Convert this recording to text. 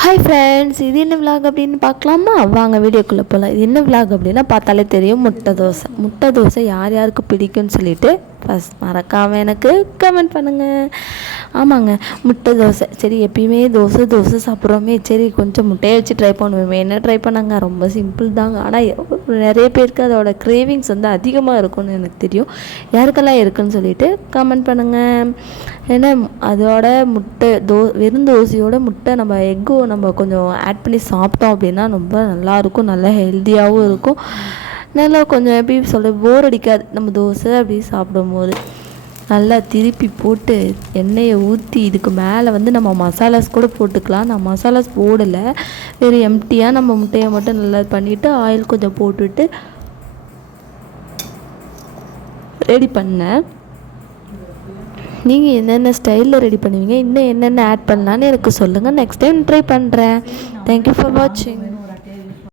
Hi friends, இது என்ன vlog அப்படின்னு பார்க்கலாமா? வாங்க வீடியோக்குள்ளே போகலாம். இது என்ன விலாக் அப்படின்னா பார்த்தாலே தெரியும், முட்டை தோசை யார் யாருக்கு பிடிக்கும்னு சொல்லிட்டு ஃபஸ்ட் மறக்காமல் எனக்கு கமெண்ட் பண்ணுங்கள். ஆமாங்க, முட்டை தோசை. சரி, எப்பயுமே தோசை சாப்பிட்றோமே, சரி கொஞ்சம் முட்டையை வச்சு ட்ரை பண்ணுவோமே. என்ன ட்ரை பண்ணாங்க, ரொம்ப சிம்பிள் தாங்க. ஆனால் நிறைய பேருக்கு அதோட கிரேவிங்ஸ் வந்து அதிகமாக இருக்கும்னு எனக்கு தெரியும். யாருக்கெல்லாம் இருக்குன்னு சொல்லிட்டு கமெண்ட் பண்ணுங்கள். ஏன்னா அதோட முட்டை வெறும் தோசையோட முட்டை நம்ம எக்கும் நம்ம கொஞ்சம் ஆட் பண்ணி சாப்பிட்டோம் அப்படின்னா ரொம்ப நல்லாயிருக்கும், நல்லா ஹெல்த்தியாகவும் இருக்கும். நல்லா கொஞ்சம் எப்படி சொல்ல, போர் அடிக்காது. நம்ம தோசை அப்படி சாப்பிடும்போது நல்லா திருப்பி போட்டு எண்ணெயை ஊற்றி இதுக்கு மேலே வந்து நம்ம மசாலாஸ் கூட போட்டுக்கலாம். நான் மசாலாஸ் போடலை, வெறும் எம்டியாக நம்ம முட்டையை மட்டும் நல்லா பண்ணிவிட்டு ஆயில் கொஞ்சம் போட்டுவிட்டு ரெடி பண்ணேன். நீங்கள் என்னென்ன ஸ்டைலில் ரெடி பண்ணுவீங்க, இன்னும் என்னென்ன ஆட் பண்ணலான்னு எனக்கு சொல்லுங்கள். நெக்ஸ்ட் டைம் ட்ரை பண்ணுறேன். தேங்க்யூ ஃபார் வாட்சிங்.